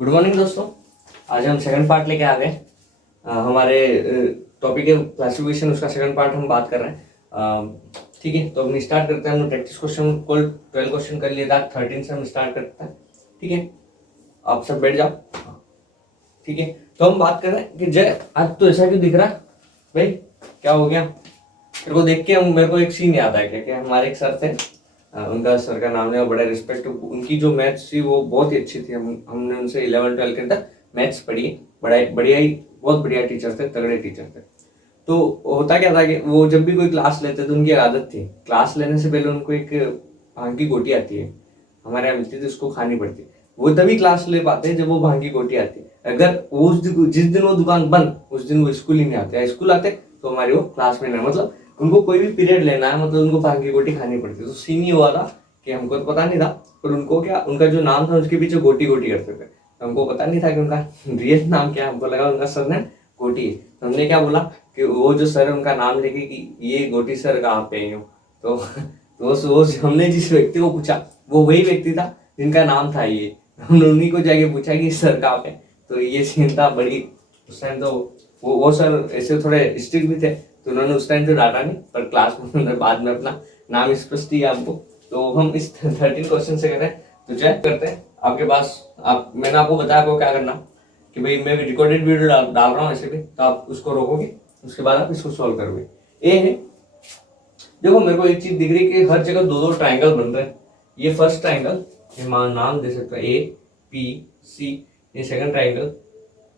Good morning दोस्तों। आज हम सेकंड पार्ट लेके आ गए। हमारे टॉपिक है क्लासिफिकेशन, उसका सेकंड पार्ट हम बात कर रहे हैं। ठीक है, तो हम स्टार्ट करते हैं। हमने प्रैक्टिस क्वेश्चन को 12 क्वेश्चन कर लिए था, 13 से हम स्टार्ट करते हैं। ठीक है, आप सब बैठ जाओ। ठीक है, तो हम बात कर रहे हैं कि जय आज तो ऐसा क्यों दिख रहा है भाई, क्या हो गया? मेरे को देख के मेरे को एक सीन याद आया क्या, हमारे एक सर थे, उनका सर का नाम है, बड़ा रिस्पेक्ट। उनकी जो मैथ्स थी वो बहुत ही अच्छी थी। हमने उनसे 11-12 के अंदर मैथ्स पढ़ी। बड़ा बढ़िया ही, बहुत बढ़िया टीचर थे, तगड़े टीचर थे। तो होता क्या था कि वो जब भी कोई क्लास लेते थे, उनकी आदत थी क्लास लेने से पहले उनको एक भांग की गोटी आती है, हमारे यहाँ मिलती थी, उसको खानी पड़ती। वो तभी क्लास ले पाते हैं जब वो भांग की गोटी आती है। अगर जिस दिन वो दुकान बंद, उस दिन वो स्कूल ही नहीं आते। स्कूल आते तो हमारी वो क्लास में नहीं, मतलब उनको कोई भी पीरियड लेना है, मतलब उनको भांग की गोटी खानी पड़ती। तो सीन ये हुआ था कि हमको तो पता नहीं था, पर उनको क्या, उनका जो नाम था उसके पीछे गोटी गोटी करते थे। तो हमको पता नहीं था कि उनका रियल नाम क्या है। हमको लगा उनका सर ने गोटी है। तो हमने क्या बोला कि वो जो सर है उनका नाम लेके कि ये गोटी सर कहाँ पे है। तो हमने जिस व्यक्ति को पूछा वो वही व्यक्ति था जिनका नाम था ये। हमने उन्हीं को जाके पूछा कि सर कहाँ पे। तो ये सीन था बड़ी। उस टाइम तो वो सर ऐसे थोड़े स्ट्रिक्ट भी थे, तो उन्होंने उस टाइम तो डांटा नहीं, पर क्लास में उन्होंने बाद में अपना नाम स्पष्ट दिया आपको। तो हम इस 13 क्वेश्चन से करें तो चेक करते हैं आपके पास। मैंने आपको बताया आपको क्या करना कि भाई मैं भी रिकॉर्डेड वीडियो डाल रहा हूँ ऐसे भी, तो आप उसको रोकोगे, उसके बाद आप इसको सॉल्व करोगे। ए है, देखो मेरे को एक चीज दिख रही है कि हर जगह दो दो ट्राइंगल बन रहे हैं। ये फर्स्ट ट्राइंगल, ये नाम दे सकता है ए पी सी। ये सेकंड ट्राइंगल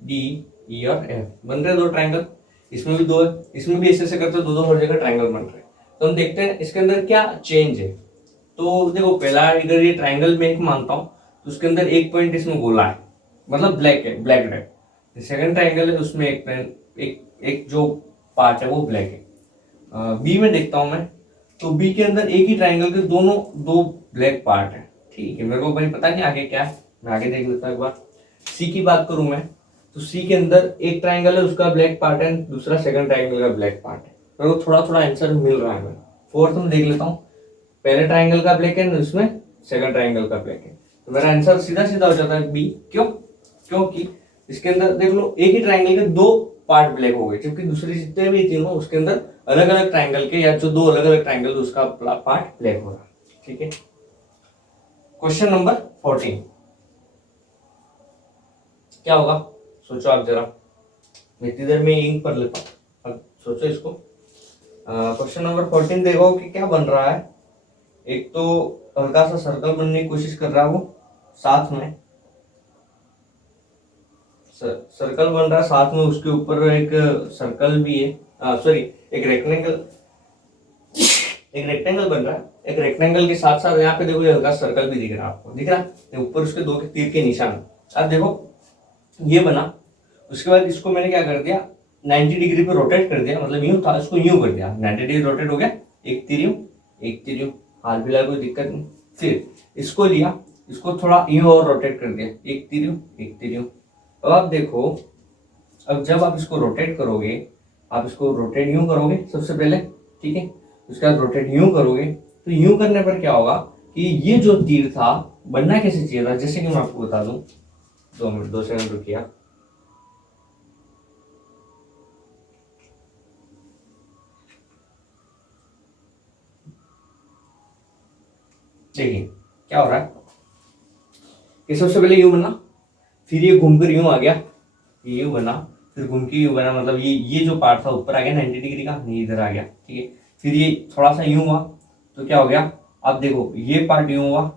डी ई और एफ बन रहे हैं दो ट्राइंगल। इसमें भी दो है, इसमें भी ऐसे करते दो दो हर जगह ट्राइंगल बन रहे हैं। तो हम देखते हैं इसके अंदर क्या चेंज है। तो देखो पहला, अगर ये ट्राइंगल में एक मानता हूं तो उसके अंदर एक पॉइंट इसमें गोला है, मतलब ब्लैक है, ब्लैक है। सेकंड ट्राइंगल है उसमें एक जो पार्ट है वो ब्लैक है। बी में देखता हूं मैं, तो बी के अंदर एक ही ट्राइंगल के दोनों दो ब्लैक पार्ट है। ठीक है, मेरे को भाई पता नहीं आगे क्या है, मैं आगे देख लेता हूं एक बार। सी की बात करूं मैं, तो सी के अंदर एक ट्राइंगल है उसका ब्लैक पार्ट है, दूसरा सेकंड ट्राइंगल का ब्लैक पार्ट है। मेरे को थोड़ा थोड़ा आंसर मिल रहा है। फोर्थ में देख लेता हूँ, पहले ट्राइंगल का ब्लैक है, उसमें सेकंड ट्राइंगल का ब्लैक है, तो मेरा आंसर सीधा सीधा हो जाता है बी। क्यों? क्योंकि इसके अंदर देख लो एक ही ट्राइंगल के दो पार्ट ब्लैक हो गए, जबकि दूसरे जितने भी तीनों उसके अंदर अलग अलग ट्राइंगल के, या जो दो अलग अलग ट्राइंगल उसका पार्ट ब्लैक हो रहा। ठीक है, क्वेश्चन नंबर 14 क्या होगा? सोचो आप जरा, इतनी देर में इंक पर लेता हूं, अब सोचो इसको। क्वेश्चन नंबर 14 देखो कि क्या बन रहा है। एक तो हल्का सा सर्कल बनने की कोशिश कर रहा है वो, साथ में सर्कल बन रहा है, साथ में उसके ऊपर एक सर्कल भी है, सॉरी एक रेक्टेंगल बन रहा है। एक रेक्टेंगल के साथ साथ यहाँ पे देखो हल्का सर्कल भी दिख रहा है आपको, दिख रहा है ऊपर उसके दो के तीर के निशान। अब देखो ये बना, उसके बाद इसको मैंने क्या कर दिया, 90 डिग्री पे रोटेट कर दिया, मतलब यूं था इसको यूं कर दिया, 90 डिग्री रोटेट हो गया, एक तीर यूं एक तीर यूं, हाल फिलहाल कोई दिक्कत नहीं। फिर इसको लिया, इसको थोड़ा यूं और रोटेट कर दिया, एक तीर यूं एक तीर यूं। अब आप देखो, अब जब आप इसको रोटेट करोगे, आप इसको रोटेट यूं करोगे सबसे पहले, ठीक है, उसके बाद रोटेट यूं करोगे, तो यूं करने पर क्या होगा कि ये जो तीर था बनना कैसे चाहिए था, जैसे कि मैं आपको बता दूं, 2 मिनट 2 सेकंड रुकिए। देखिए क्या हो रहा है कि सबसे पहले यूं बना, फिर ये घूमकर यूं आ गया, ये यूं बना, फिर घूम के यूं बना, मतलब ये जो पार्ट था ऊपर आ गया 90 डिग्री का, ये इधर आ गया, ठीक है। फिर ये थोड़ा सा यूं हुआ, तो क्या हो गया, अब देखो ये पार्ट यूं हुआ,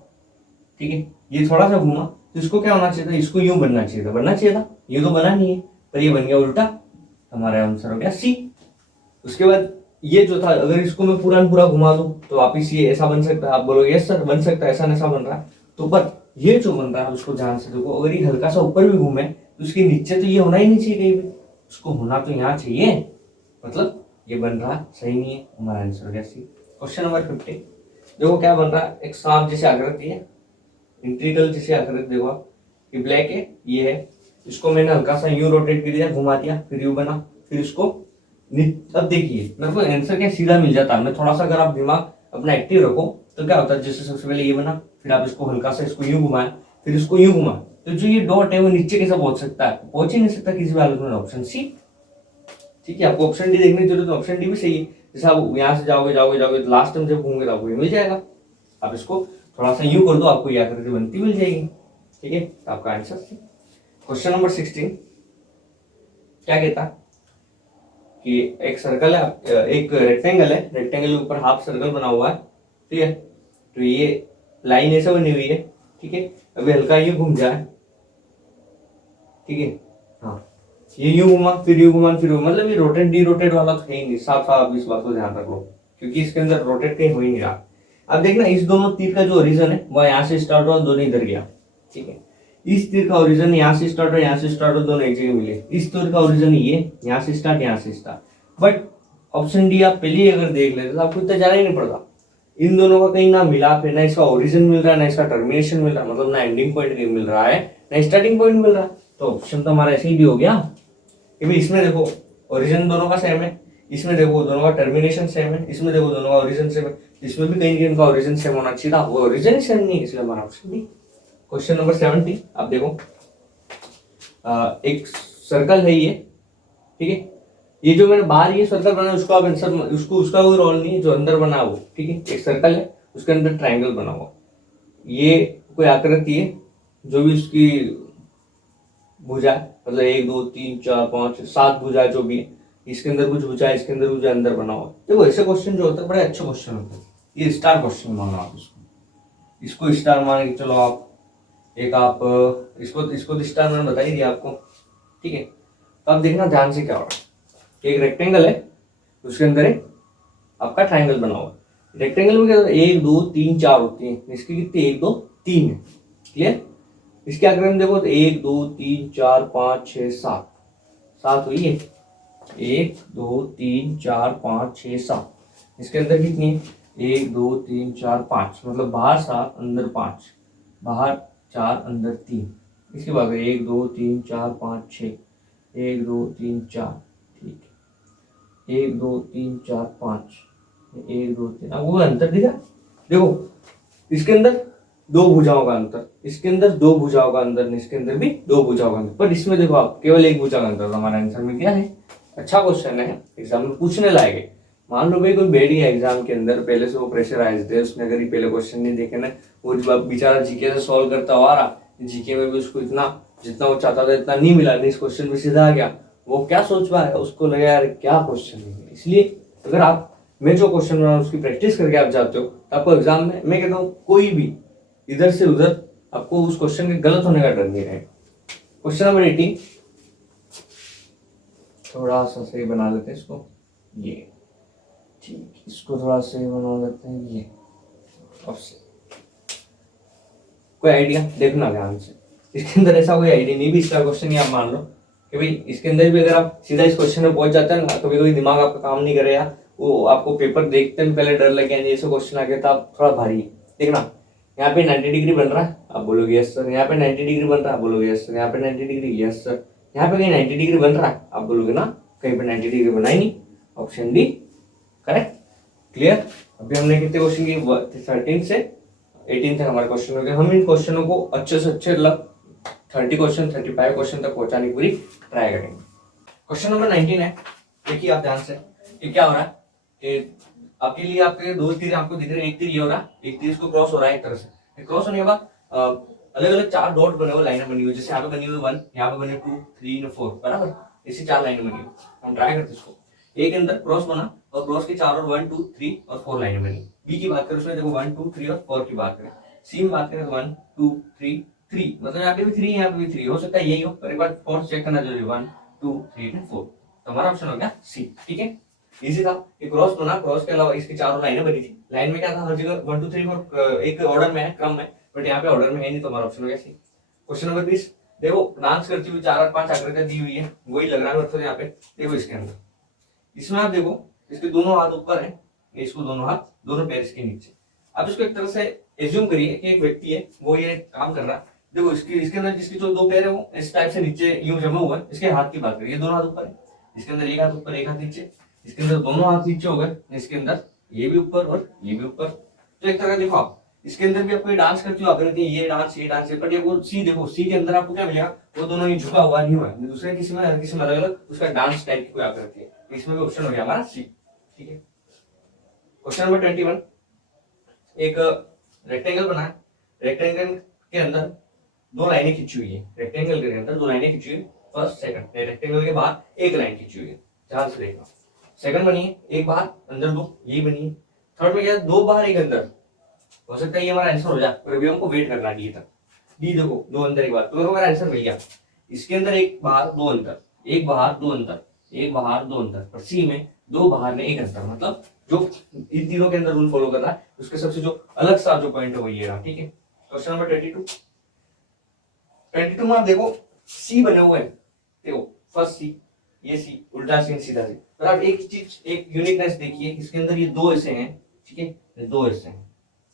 ठीक है, ये थोड़ा सा घूमा, तो इसको क्या होना चाहिए था, इसको यूं बनना चाहिए था, बनना चाहिए था, ये तो बना नहीं है, पर ये बन गया उल्टा, हमारा आंसर हो गया सी। उसके बाद ये जो था, अगर इसको मैं पूरा घुमा दूं तो वापिस ये ऐसा बन सकता है, आप बोलोगे यस सर बन सकता है, ऐसा ऐसा बन रहा है, तो पर ये जो बन रहा है उसको ध्यान से देखो, अगर ये हल्का सा ऊपर भी घूमे तो उसके नीचे तो ये होना ही नहीं चाहिए कहीं भी, उसको होना तो यहाँ चाहिए, मतलब ये बन रहा सही नहीं है, हमारा आंसर हो गया सी। क्वेश्चन नंबर 15 देखो क्या बन रहा है, एक सांप जैसे आकृति है, इंट्रीगल जैसे आकृति, देखो आप, ये ब्लैक है, ये है, इसको मैंने हल्का सा यूं रोटेट कर दिया, घुमा दिया, फिर यू बना, फिर इसको अब देखिए मेरे को आंसर क्या सीधा मिल जाता है। मैं थोड़ा सा अगर आप दिमाग अपना एक्टिव रखो तो क्या होता है, जैसे सबसे पहले ये बना, फिर आप इसको हल्का सा इसको यूं घुमाए, फिर इसको यूं घुमाए, तो जो ये डॉट है वो नीचे कैसे पहुंच सकता है, पहुंच ही नहीं सकता किसी भी हालत में, ऑप्शन सी। ठीक है, आपको ऑप्शन डी देखने की जरूरत है, ऑप्शन डी भी सही है। जैसे आप यहाँ से जाओगे जाओगे जाओगे लास्ट टाइम जब घूमोगे तो आपको ये मिल जाएगा। आप इसको थोड़ा सा यूं कर दो, आपको ये आकृति बनती मिल जाएगी। ठीक है, तो आपका आंसर सी। क्वेश्चन नंबर 16 क्या कहता है कि एक सर्कल है, एक रेक्टेंगल है, रेक्टेंगल के ऊपर हाफ सर्कल बना हुआ है। ठीक है, तो ये लाइन ऐसे बनी हुई है। ठीक है, अभी हल्का यूं घूम जाए। ठीक है, हाँ, ये यूं घुमा फिर यूं घुमा फिर मतलब ये रोटेट डी रोटेट वाला तो है ही नहीं। साफ साफ इस बात को ध्यान रख लो, क्योंकि इसके अंदर रोटेट कहीं हो ही नहीं रहा। अब देखना, इस दोनों तीर का जो ओरिजिन है वह यहाँ से स्टार्ट हुआ, दोनों इधर गया। ठीक है, इस तीर का ओरिजिन यहाँ से स्टार्ट हुआ, यहाँ से स्टार्ट हुआ, दोनों एक जगह मिले। इस तीर का ओरिजिन ये यहाँ से स्टार्ट, यहाँ से स्टार्ट। बट ऑप्शन डी आप पहले अगर देख लेते तो आपको इतना जाना ही नहीं पड़ता। इन दोनों का कहीं ना मिलाप है, ना इसका ओरिजिन मिल रहा है, ना इसका टर्मिनेशन मिल रहा है, मतलब ना एंडिंग पॉइंट कहीं मिल रहा है, ना स्टार्टिंग पॉइंट मिल रहा है। तो ऑप्शन तो हमारा ऐसे ही भी हो गया कि भाई इसमें देखो ओरिजिन दोनों का सेम है, इसमें देखो दोनों का टर्मिनेशन सेम है, इसमें देखो दोनों का ओरिजिन सेम है, इसमें भी कहीं इनका ओरिजिन सेम होना चाहिए था, वो ओरिजिन ही सेम नहीं है, इसलिए हमारा ऑप्शन बी। क्वेश्चन नंबर 70 आप देखो, एक सर्कल है ये। ठीक है, ये जो मैंने बाहर ये सर्कल बनाया उसको आप आंसर, उसको उसका कोई रोल नहीं है, जो अंदर बना वो। ठीक है, एक सर्कल है उसके अंदर ट्रायंगल बना हुआ, ये कोई आकृति है, जो भी उसकी भुजा, मतलब 1 2 3 4 5 7 भुजा जो भी है, इसके अंदर कुछ भुजा, इसके अंदर कुछ अंदर बना हुआ। देखो ऐसे क्वेश्चन जो होते हैं बड़े अच्छे क्वेश्चन होते हैं। ये स्टार क्वेश्चन मानो आप इसको स्टार मान के चलो आप। एक आप इसको तो स्टार मैंने बता ही दिया आपको। ठीक है, तो आप देखना ध्यान से क्या हो रहा है। एक रेक्टेंगल है, उसके अंदर एक आपका ट्रायंगल बना हुआ है। रेक्टेंगल में क्या 1 2 3 4 होती है, इसकी कितनी 1 2 3 है। क्लियर, इसके आगे देखो तो 1 2 3 4 5 6 7 7 हुई है। 1 2 3 4 5 6 7, इसके अंदर कितनी है 1 2 3 4 5, मतलब बाहर 7 अंदर 5, बाहर 4 अंदर 3। इसके बाद 1 2 3 4 5 6, 1 2 3 4, ठीक है, 1 2 3 4 5, 1 2 3। अब वो अंतर दिखा, देखो इसके अंदर 2 भुजाओं का अंतर, इसके अंदर 2 भुजाओं का अंतर, इसके अंदर भी 2 भुजाओं का अंतर, पर इसमें देखो आप केवल 1 भुजा का अंतर। हमारा आंसर में क्या है? अच्छा क्वेश्चन है, एग्जाम में पूछने लायक है। मान लो भाई कोई बैठ गया एग्जाम के अंदर, पहले से वो प्रेशराइज्ड है, उसने अगर ये पहले क्वेश्चन नहीं देखे ना, वो बेचारा जीके से सॉल्व करता हुआ रहा, जीके में भी उसको इतना जितना वो चाहता था इतना नहीं मिला, नहीं इस क्वेश्चन में सीधा आ गया, वो क्या सोच पाएगा? उसको लगा यार क्या क्वेश्चन है। इसलिए अगर आप मैं जो क्वेश्चन बना उसकी प्रैक्टिस करके आप जाते हो तो आपको एग्जाम में मैं कहता हूँ कोई भी इधर से उधर आपको उस क्वेश्चन के गलत होने का डर नहीं है। क्वेश्चन नंबर 18 थोड़ा सा सही बना लेते हैं इसको, ये ठीक, इसको थोड़ा सही बना लेते हैं, ये कोई आइडिया देखना ध्यान से। इसके अंदर ऐसा कोई आइडिया नहीं भी इसका क्वेश्चन, आप मान लो कि भाई इसके अंदर भी अगर आप सीधा इस क्वेश्चन में पहुंच जाते हैं ना, कभी कभी दिमाग आपका काम नहीं करेगा, वो आपको पेपर देखते हैं पहले डर लगे ऐसे क्वेश्चन आ गया तो आप थोड़ा भारी देखना। यहाँ पे 90 डिग्री बन रहा है, आप बोलोगे यस सर। यहाँ पे 90 डिग्री बन रहा है, आप बोलोगे यस सर। यहाँ पे 90 डिग्री, यस सर। यहाँ पे कहीं 90 डिग्री बन रहा है, आप बोलोगे ना कहीं पे 90 डिग्री बना ही नहीं, ऑप्शन डी करेक्ट। क्लियर, अभी हमने कितने क्वेश्चन की 13 से 18 तक हमारे क्वेश्चन हो गए। हम इन क्वेश्चनों को अच्छे से अच्छे 30 क्वेश्चन 35 क्वेश्चन तक पहुंचाने की पूरी ट्राई करेंगे। क्वेश्चन नंबर 19 है, देखिए आप ध्यान से, ये क्या हो रहा है कि आपके लिए आपके 2 तीर आपको दिख रहे हैं, एक तीर ये हो रहा है, एक तीर इसको क्रॉस हो रहा है एक तरह से। क्रॉस होने के बाद अलग अलग 4 डॉट बने हुए, लाइनें बनी हुई, जैसे यहाँ पे बनी हुई 1, यहाँ पे बने 2 3 4, बराबर ऐसी 4 लाइनें बनी हुई। हम ट्राई करते इसको, एक अंदर क्रॉस बना और क्रॉस के 4 और 1 2 3 और 4 लाइनें बनी। बी की बात करें उसमें देखो 1 2 3 और 4 की बात करें। सी में बात करें 1 2 3 3, मतलब यहाँ पे भी 3 यहाँ पे भी 3, हो सकता है यही हो, पर एक बार 4 चेक करना जरूरी। 1 2 3 4, तो हमारा ऑप्शन हो गया सी। ठीक है, इजी था। ये क्रॉस बना, क्रॉस के अलावा इसकी 4 लाइनें बनी थी। लाइन में क्या था, हर जगह 1 2 3 4 एक ऑर्डर में है, क्रम में, बट यहाँ पे ऑर्डर में है नहीं, तो हमारा ऑप्शन हो गया सी। क्वेश्चन नंबर 20 देखो, डांस करती हुई 4 और 5 आकृतियां दी हुई है, वही लग रहा है यहाँ पे। देखो इसके अंदर, इसमें आप देखो इसके दोनों हाथ ऊपर है, इसको दोनों हाथ दोनों पैर इसके नीचे। अब इसको एक तरह से एज्यूम करिए कि एक व्यक्ति है, वो ये काम कर रहा है। देखो इसके अंदर जिसकी जो 2 पैर है वो इस टाइप से नीचे यूं जमा हुआ है। इसके हाथ की बात करिए, दोनों हाथ ऊपर है, इसके अंदर एक हाथ ऊपर एक हाथ नीचे, इसके अंदर दोनों हाथ नीचे हो गए, इसके अंदर ये भी ऊपर और ये भी ऊपर। तो एक तरह देखो आप इसके अंदर भी आपको डांस करती हुई आकृति है, ये डांस है, बट ये वो सी देखो, सी के अंदर आपको क्या मिलेगा, वो दोनों ही झुका हुआ नहीं हुआ है, दूसरे किसी में हर किसी में अलग अलग उसका डांस टाइप की कोई आकृति है, इसमें भी ऑप्शन हो गया हमारा सी। ठीक है, क्वेश्चन नंबर 21, एक रेक्टेंगल बना है, रेक्टेंगल के अंदर दो लाइनें खींची हुई है, रेक्टेंगल के अंदर दो लाइनें खींची हुई, फर्स्ट सेकंड, रेक्टेंगल के बाहर एक लाइन खींची हुई है, ध्यान से देखना, सेकंड बनी है, एक बाहर अंदर दो, ये बनी है, थर्ड में क्या है, दो बाहर एक अंदर, हो सकता है ये हमारा आंसर हो जाए, पर अभी हमको वेट करना डी तक, डी देखो दो अंदर एक बाहर, तो हमारा आंसर मिल गया, इसके अंदर एक बाहर दो अंदर, एक बाहर दो अंदर, एक बाहर दो अंदर, पर सी में दो बाहर में एक अंदर, मतलब जो इन तीनों के अंदर रूल फॉलो कर रहा है उसके सबसे जो अलग सा जो पॉइंट है वो ये रहा। ठीक है, क्वेश्चन नंबर 22 में आप देखो सी बने हुए हैं, देखो फर्स्ट सी, ये सी, उल्टा सी सीधा सी, पर आप एक चीज, एक यूनिकनेस देखिए, इसके अंदर ये दो ऐसे हैं, ठीक है, दो ऐसे हैं,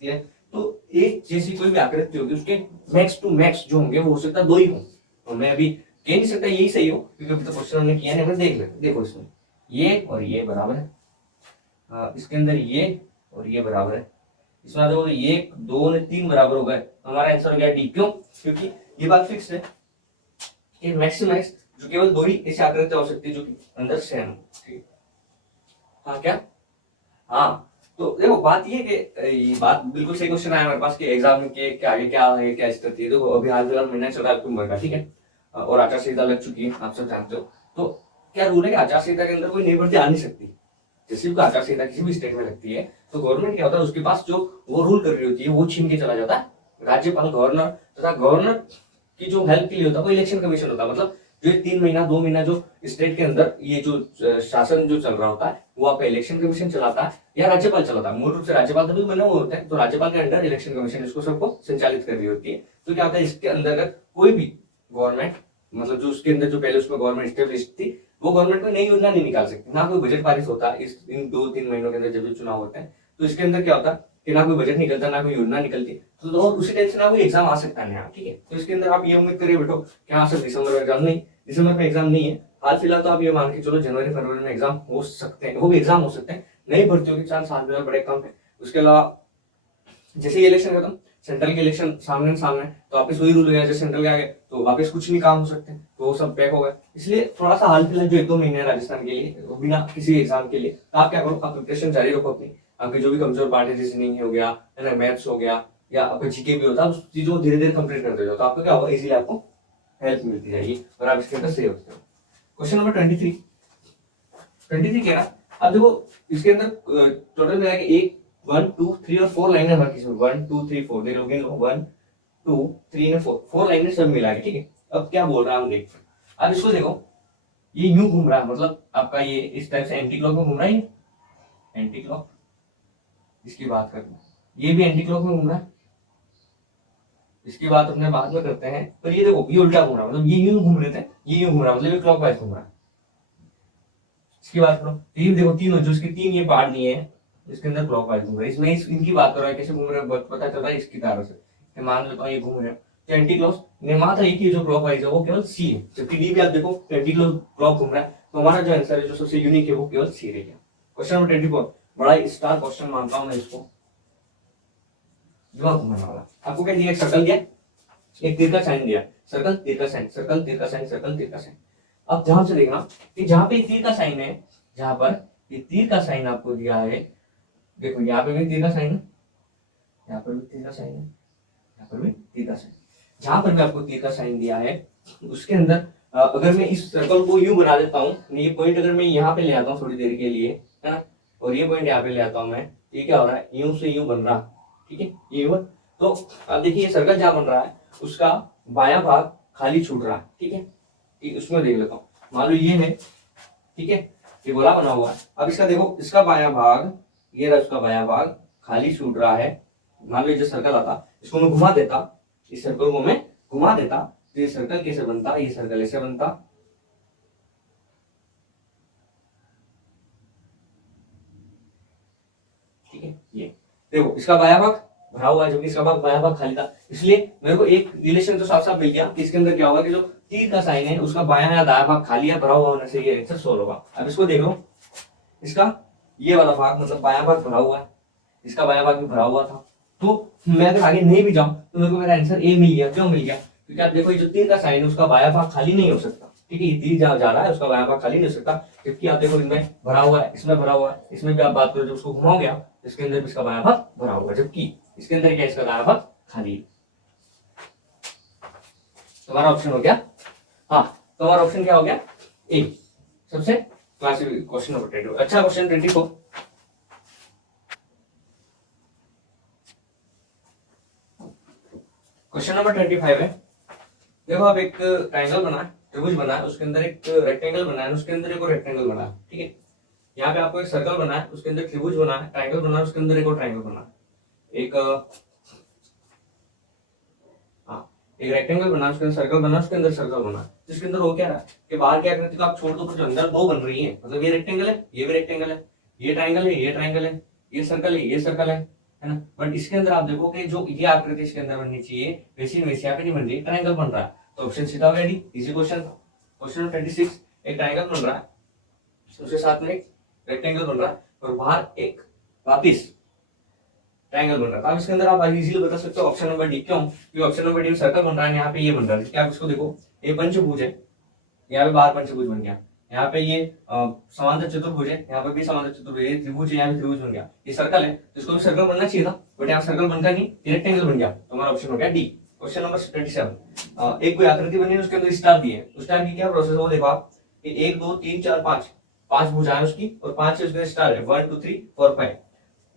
ठीक है, तो एक जैसी कोई भी आकृति होगी उसके मैक्स टू मैक्स जो होंगे वो हो सकता है दो ही हो, और मैं अभी कह नहीं सकता यही सही हो, क्योंकि अभी तो क्वेश्चन हमने किया नहीं, देख लेते, देखो इसमें ये और ये बराबर है, इसके अंदर ये और ये बराबर है, इसमें देखो ये दो और तीन बराबर हो गए, हमारा आंसर हो गया डी, क्यों, क्योंकि ये बात फिक्स है कि मैक्सिमम जो केवल दो ही ऐसी आकृति हो सकती है जो कि अंदर सेम, ठीक, हाँ क्या, हाँ, तो देखो बात ये कि ये बात बिल्कुल सही क्वेश्चन आया हमारे पास कि एग्जाम के आगे क्या है, क्या स्थिति है, देखो अभी हाल फिलहाल महीना चल रहा है अक्टूबर का, ठीक है, और आचार संहिता लग चुकी है, आप सब जानते हो, तो क्या रूल है कि आचार संहिता के अंदर कोई नई भर्ती आ नहीं सकती, जैसे भी आचार संहिता किसी भी स्टेट में लगती है तो गवर्नमेंट क्या होता है, उसके पास जो वो रूल कर रही होती है वो छीन के चला जाता है, राज्यपाल गवर्नर तथा गवर्नर की जो हेल्प के लिए होता है वो इलेक्शन कमीशन होता है, मतलब जो 3 महीना 2 महीना जो स्टेट के अंदर ये जो शासन जो चल रहा होता है वो आपका इलेक्शन कमीशन चलाता है या राज्यपाल चलाता है, मूल रूप से राज्यपाल तभी बने हुए होते हैं, तो राज्यपाल के अंडर इलेक्शन कमीशन इसको सबको संचालित कर रही होती है, तो क्या होता है इसके अंदर कोई भी गवर्नमेंट, मतलब जो उसके अंदर जो पहले उसमें गवर्नमेंट स्टेब्लिश थी, वो गवर्नमेंट में नई योजना नहीं निकाल सकती, ना कोई बजट पारित होता है इस इन 2-3 महीनों के अंदर जब भी चुनाव होते हैं, तो इसके अंदर क्या होता है कि ना कोई बजट निकलता, ना कोई योजना निकलती, तो और उसी टाइप से ना कोई एग्जाम आ सकता है, ठीक है, तो इसके अंदर आप ये उम्मीद करिए बैठो कि हाँ सर दिसंबर में एग्जाम नहीं, दिसंबर में एग्जाम नहीं है, हाल फिलहाल तो आप ये मान के चलो जनवरी फरवरी में एग्जाम हो सकते हैं, वो भी एग्जाम हो सकते हैं, नई भर्तियों के चांस हाल फिलहाल बड़े कम है। उसके अलावा जैसे ये इलेक्शन खत्म, सेंट्रल के इलेक्शन सामने सामने, तो वापस वही रूल हो गया, जैसे सेंट्रल के आगे तो वापस कुछ नहीं काम हो सकते, तो वो सब पैक हो गए, इसलिए थोड़ा सा हाल फिलहाल जो 1-2 महीने है राजस्थान के लिए बिना किसी एग्जाम के लिए, तो आप क्या करो, आप प्रिपरेशन जारी रखो अपनी, आपकी जो भी कमजोर पार्ट है, रीजनिंग हो गया है ना, मैथ्स हो गया या आपका जीके भी होता है, उस चीजों को धीरे धीरे कंप्लीट करते जाओ, तो आपको क्या होगा, इजीली आपको हेल्प मिलती जाएगी और आप इसके अंदर सही होते हो। क्वेश्चन नंबर 23 कह रहा, अब देखो इसके अंदर टोटल मिला के 1 1 2 3 और 4 लाइनें हर किसी में 1 2 3 4 देख लोगे 1 2 3 और 4 लाइनें सब मिला के, ठीक है, अब क्या बोल रहा है हम देखते हैं, अब इसको देखो ये यूं घूम रहा है, मतलब आपका ये इस टाइप से एंटी क्लॉक में घूम रहा है, एंटी क्लॉक, इसकी बात करते हैं, ये भी एंटी क्लॉक में घूम रहा है, इसकी बात अपने बाद में करते हैं, पर ये देखो ये उल्टा घूम रहा है, मतलब ये यूं घूम रहे थे, ये यूं घूम रहा है, मतलब ये क्लॉकवाइज घूम रहा है, इसकी बात करो, ये देखो तीनों जो इसके तीन ये पार्ट नहीं है, इसके अंदर क्लॉकवाइज घूम रहा है, इसमें इनकी बात कर रहा है कैसे घूम रहे हैं, पता चल रहा है इसकी तरह से, मान लेता हूँ ये घूम रहे हैं, तो एंटी क्लॉक निर्माता एक ही जो क्लॉकवाइज है वो केवल सी है, जबकि डी भी आप देखो एंटी क्लॉक घूम रहा है, तो हमारा जो आंसर है जो सबसे यूनिक है वो केवल सी रह गया। क्वेश्चन नंबर 24 बड़ा स्टार क्वेश्चन मानता हूं मैं इसको, दिमाग घुमाने वाला, आपको क्या दिया, सर्कल दिया, एक तीर का साइन दिया, सर्कल तीर का साइन, सर्कल तीर का साइन, सर्कल तीर का साइन, अब ध्यान से देखना कि जहां पे तीर का साइन है, जहां पर ये तीर का साइन आपको दिया है, देखो यहाँ पे भी तीर का साइन है, यहाँ पर भी तीर का साइन है, यहाँ पर भी तीर का साइन, जहां पर भी आपको तीर का साइन दिया है उसके अंदर अगर मैं इस सर्कल को यूं बना देता हूँ, ये पॉइंट अगर मैं यहाँ पे ले आता हूँ थोड़ी देर के लिए, है ना, और ये पॉइंट यहाँ पे ले आता हूँ मैं, ये क्या हो रहा है, यूं से यूं बन रहा, ठीक है, ये तो अब देखिए ये सर्कल जहां बन रहा है उसका बायां भाग खाली छूट रहा है, ठीक है, उसमें देख लेता हूँ, मान लो ये है, ठीक है, ये गोला बना हुआ है, अब इसका देखो इसका बायां भाग, ये रहा उसका बायां भाग खाली छूट रहा है, मान लो जो सर्कल आता इसको मैं घुमा देता, इस सर्कल को मैं घुमा देता, तो ये सर्कल कैसे बनता, ये सर्कल ऐसे बनता, ठीक है, ये देखो इसका बायां भाग भरा हुआ है, जबकि इसका भाग बायां भाग खाली था, इसलिए मेरे को एक रिलेशन तो साफ साफ मिल गया कि इसके अंदर क्या होगा कि जो तीर का साइन है उसका बायां या दायां भाग खाली है, भरा हुआ होने से ये आंसर सोल्व होगा। अब इसको देखो, इसका ये वाला भाग मतलब बायां भाग भरा हुआ है, इसका बायां भाग भी भरा हुआ था, तो मैं अगर आगे नहीं भी जाऊं तो मेरे को मेरा आंसर ए मिल गया। क्यों मिल गया? क्योंकि आप देखो ये जो तीर का साइन है उसका बायां भाग खाली नहीं हो सकता, ठीक है, ये तीर जहां जा रहा है उसका बायां भाग खाली नहीं हो सकता, जबकि आप देखो इनमें भरा हुआ है, इसमें भरा हुआ है, इसमें भी आप बात करो जो उसको घुमाओगे आप इसके अंदर भी इसका बायां भाग भरा हुआ है, जबकि इसके अंदर क्या इसका दायां भाग खाली है। तुम्हारा ऑप्शन हो गया, हाँ तुम्हारा ऑप्शन क्या हो गया? ए। सबसे क्लासिक क्वेश्चन नंबर 22। अच्छा क्वेश्चन 24। क्वेश्चन नंबर 25 है। देखो आप एक ट्रायंगल बना है, त्रिभुज बना है, उसके अंदर एक रेक्टेंगल बना है, उसके अंदर एक और रेक्टेंगल बना है, ठीक है। यहाँ पे आपको एक सर्कल बना है, उसके अंदर त्रिभुज बना है, ट्रायंगल बना है, उसके अंदर एक और ट्रायंगल बना है, एक रेक्टेंगल बना, उसके अंदर सर्कल बना, उसके अंदर सर्कल बना, जिसके अंदर हो क्या रहा है कि बाहर की आकृति को आप छोड़ दो, जो अंदर दो बन रही है, मतलब ये रेक्टेंगल है, ये भी रेक्टेंगल है, ये ट्रायंगल है, ये ट्रायंगल है, ये सर्कल है, ये सर्कल है ना। बट इसके अंदर आप देखो कि जो ये आकृति इसके अंदर बननी चाहिए वैसी वैसी यहाँ पे नहीं बन रही, ट्रायंगल बन रहा है। तो ऑप्शन सीधा हो गया डी, इजी क्वेश्चन। क्वेश्चन 26, एक ट्रायंगल बन रहा है, उसके साथ में एक रेक्टेंगल बन रहा है और बाहर एक वापिस ट्रायंगल बन रहा है। अब इसके अंदर आप इजीली बता सकते हो ऑप्शन नंबर डी। क्यों? क्योंकि ऑप्शन नंबर डी में सर्कल बन रहा है, यहाँ पे ये बन रहा है, क्या आप इसको देखो, ये पंचभुज है, यहाँ पे बाहर पंचभुज बन गया, यहाँ पे ये समांतर चतुर्भुज है, यहाँ पे भी समांतर चतुर्भुज है, त्रिभुज है, यहाँ पे त्रिभुज बन गया, ये सर्कल है, तो इसको भी सर्कल बनना चाहिए था, बट यहाँ सर्कल बनता नहीं, रेक्टेंगल बन गया। तो हमारा ऑप्शन हो गया डी। क्वेश्चन नंबर 27, एक कोई आकृति बनी है, उसके अंदर स्टार दिए, उस स्टार की क्या प्रोसेस हो, देखो आप 1 2 3 4 5 5 भुजाएं उसकी और 5 उसके स्टार है, 1 2 3 4 5।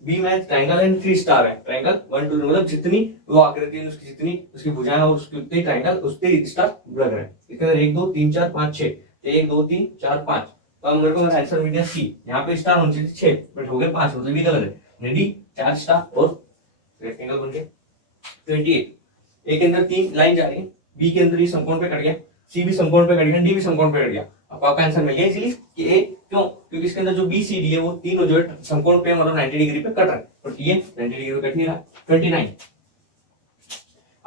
बी में ट्रायंगल एंड 3 स्टार है, ट्रायंगल 1 2 मतलब जितनी वो आकृति है उसकी जितनी उसकी भुजाएं और उसके उतने ट्रायंगल उतने स्टार लग रहे हैं। इसके अंदर 1 2 3 4 5 6, 1 2 3 4 5, तो मेरे को मेरा आंसर मिल गया सी। यहाँ पे स्टार होने चाहिए 6 बट हो गए 5, मतलब ये गलत है। डी 4 स्टार और रेक्टेंगल बन गया। 28, ए के अंदर 3 लाइन जा रही है, बी के अंदर ये समकोण पे कट गया, सी भी समकोण पे कट गया, डी भी समकोण पे कट गया। अब आपका आंसर मिल गया इजीली कि ए। क्यों? क्योंकि इसके अंदर जो बी सी डी है वो तीनों जो है समकोण पे मतलब 90 डिग्री पे कट रहा है, बट ये 90 डिग्री पे कट नहीं रहा। 29,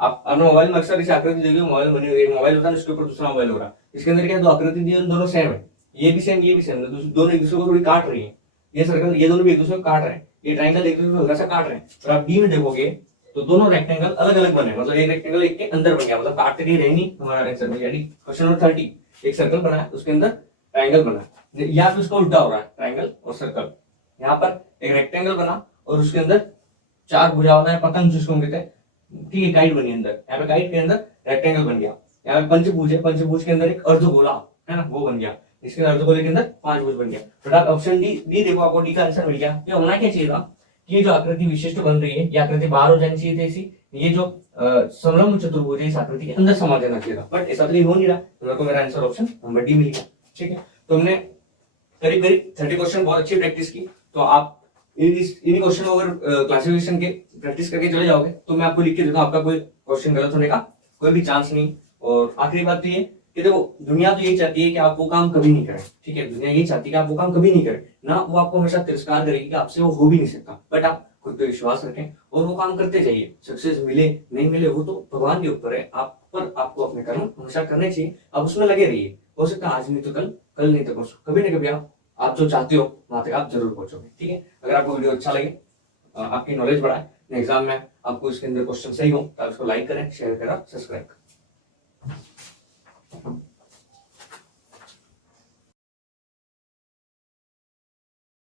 आप अपने मोबाइल में अक्सर इस आकृति देखिए, मोबाइल बनी हुई, एक मोबाइल होता है उसके ऊपर दूसरा मोबाइल हो रहा है, इसके अंदर क्या दो आकृति दी है, दोनों सेम है, ये भी सेम ये भी सेम, दोनों एक दूसरे को थोड़ी काट रही है, ये सर्कल ये दोनों भी एक दूसरे को काट रहे हैं, ये ट्रायंगल एक दूसरे को हल्का सा काट रहे हैं। और आप डी में देखोगे तो दोनों रेक्टेंगल अलग अलग बने, मतलब एक रेक्टेंगल एक के अंदर बन गया, मतलब काटते नहीं रहे नहीं, हमारा आंसर मिल गया डी। क्वेश्चन नंबर 30, एक सर्कल बना है, उसके अंदर ट्रायंगल बना है, यहाँ पे उसका उल्टा हो रहा है, ट्रायंगल और सर्कल। यहाँ पर एक रेक्टेंगल बना और उसके अंदर 4 भुजा वाला है पतंग जिसको हम कहते हैं, ठीक है, काइट बनी अंदर, यहाँ पे काइट के अंदर रेक्टेंगल बन गया। यहाँ पे पंचभुज है, पंचभुज के अंदर एक अर्धगोला है ना, वो बन गया, इसके अर्धगोले के अंदर 5 भुज बन गया। तो आप ऑप्शन डी डी देखो, आपको डी का आंसर मिल गया। ये होना क्या चाहिए था, ये जो आकृति विशिष्ट बन रही है, ये आकृति बाहर हो जानी चाहिए थी ऐसी, ये जो समलंब चतुर्भुज है इस आकृति के अंदर समा जाना चाहिए था, बट ऐसा तो नहीं हो नहीं रहा, तो मेरे को मेरा आंसर ऑप्शन नंबर डी मिल गया। ठीक है, तो हमने करीब करीब 30 क्वेश्चन बहुत अच्छी प्रैक्टिस की। तो आप इन क्वेश्चन को अगर क्लासिफिकेशन के प्रैक्टिस करके चले जाओगे तो मैं आपको लिख के देता हूँ, आपका कोई क्वेश्चन गलत होने का कोई भी चांस नहीं। और आखिरी बात तो ये कि देखो, दुनिया तो यही चाहती है कि आप वो काम कभी नहीं करें, ठीक है, दुनिया यही चाहती है कि आप वो काम कभी नहीं करें ना, वो आपको हमेशा तिरस्कार करेगी कि आपसे वो हो भी नहीं सकता, बट आप खुद पे विश्वास रखें और वो काम करते जाइए। सक्सेस मिले नहीं मिले वो तो भगवान के ऊपर है, आप पर आपको अपने कर्म हमेशा करने चाहिए, आप उसमें लगे रहिए। हो सकता है आज नहीं तो कल नहीं तो परसों, कभी ना कभी आप जो चाहते हो वहां तक आप जरूर पहुंचोगे। ठीक है, अगर आपको वीडियो अच्छा लगे, आपकी नॉलेज बढ़ाए एग्जाम में, आपको इसके अंदर क्वेश्चन सही हो तो आप इसको लाइक करें, शेयर करें, सब्सक्राइब करें।